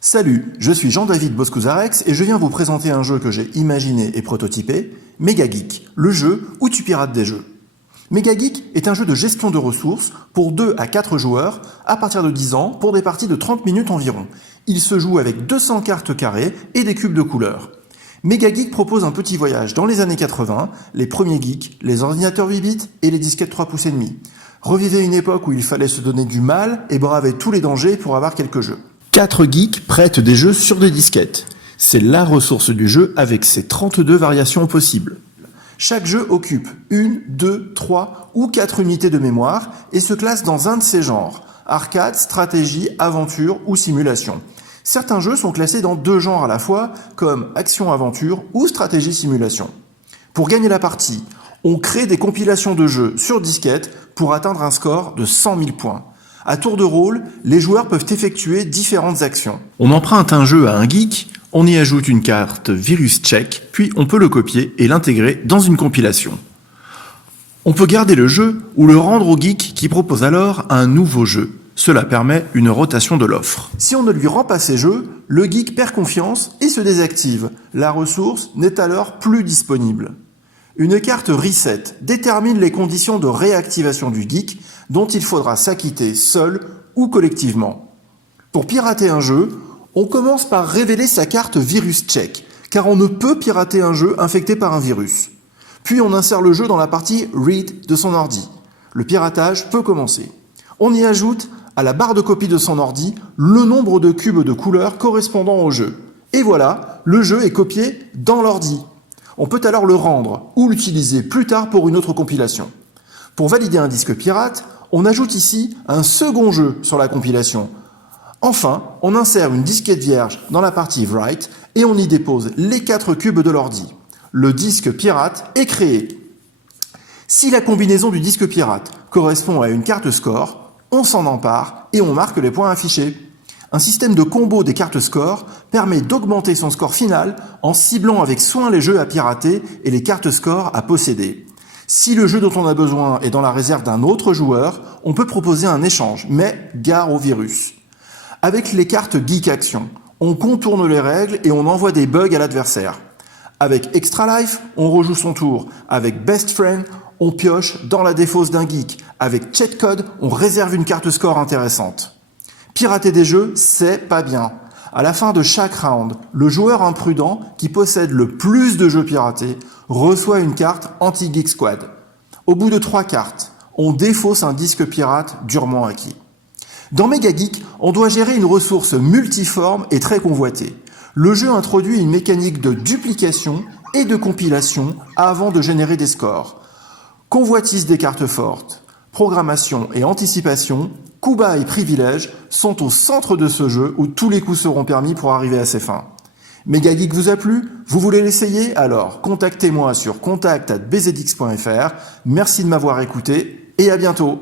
Salut, je suis Jean-David Boscouzarex et je viens vous présenter un jeu que j'ai imaginé et prototypé, Megageek, le jeu où tu pirates des jeux. Megageek est un jeu de gestion de ressources pour 2 à 4 joueurs à partir de 10 ans pour des parties de 30 minutes environ. Il se joue avec 200 cartes carrées et des cubes de couleurs. Megageek propose un petit voyage dans les années 80, les premiers geeks, les ordinateurs 8 bits et les disquettes 3 pouces et demi. Revivez une époque où il fallait se donner du mal et braver tous les dangers pour avoir quelques jeux. 4 geeks prêtent des jeux sur des disquettes. C'est la ressource du jeu avec ses 32 variations possibles. Chaque jeu occupe 1, 2, 3 ou 4 unités de mémoire et se classe dans un de ces genres, arcade, stratégie, aventure ou simulation. Certains jeux sont classés dans 2 genres à la fois, comme action-aventure ou stratégie-simulation. Pour gagner la partie, on crée des compilations de jeux sur disquette pour atteindre un score de 100 000 points. À tour de rôle, les joueurs peuvent effectuer différentes actions. On emprunte un jeu à un geek, on y ajoute une carte virus check, puis on peut le copier et l'intégrer dans une compilation. On peut garder le jeu ou le rendre au geek qui propose alors un nouveau jeu. Cela permet une rotation de l'offre. Si on ne lui rend pas ses jeux, le geek perd confiance et se désactive. La ressource n'est alors plus disponible. Une carte Reset détermine les conditions de réactivation du geek dont il faudra s'acquitter seul ou collectivement. Pour pirater un jeu, on commence par révéler sa carte Virus Check, car on ne peut pirater un jeu infecté par un virus. Puis on insère le jeu dans la partie Read de son ordi. Le piratage peut commencer. On y ajoute à la barre de copie de son ordi le nombre de cubes de couleurs correspondant au jeu. Et voilà, le jeu est copié dans l'ordi. On peut alors le rendre ou l'utiliser plus tard pour une autre compilation. Pour valider un disque pirate, on ajoute ici un second jeu sur la compilation. Enfin, on insère une disquette vierge dans la partie Write et on y dépose les 4 cubes de l'ordi. Le disque pirate est créé. Si la combinaison du disque pirate correspond à une carte score, on s'en empare et on marque les points affichés. Un système de combo des cartes score permet d'augmenter son score final en ciblant avec soin les jeux à pirater et les cartes score à posséder. Si le jeu dont on a besoin est dans la réserve d'un autre joueur, on peut proposer un échange, mais gare au virus. Avec les cartes Geek Action, on contourne les règles et on envoie des bugs à l'adversaire. Avec Extra Life, on rejoue son tour. Avec Best Friend, on pioche dans la défausse d'un geek. Avec Cheat Code, on réserve une carte score intéressante. Pirater des jeux, c'est pas bien. À la fin de chaque round, le joueur imprudent qui possède le plus de jeux piratés reçoit une carte anti-Geek Squad. Au bout de 3 cartes, on défausse un disque pirate durement acquis. Dans Megageek, on doit gérer une ressource multiforme et très convoitée. Le jeu introduit une mécanique de duplication et de compilation avant de générer des scores. Convoitise des cartes fortes, programmation et anticipation, coups bas et privilèges sont au centre de ce jeu où tous les coups seront permis pour arriver à ses fins. Megageek vous a plu? Vous voulez l'essayer? Alors contactez-moi sur contact@bzx.fr. Merci de m'avoir écouté et à bientôt.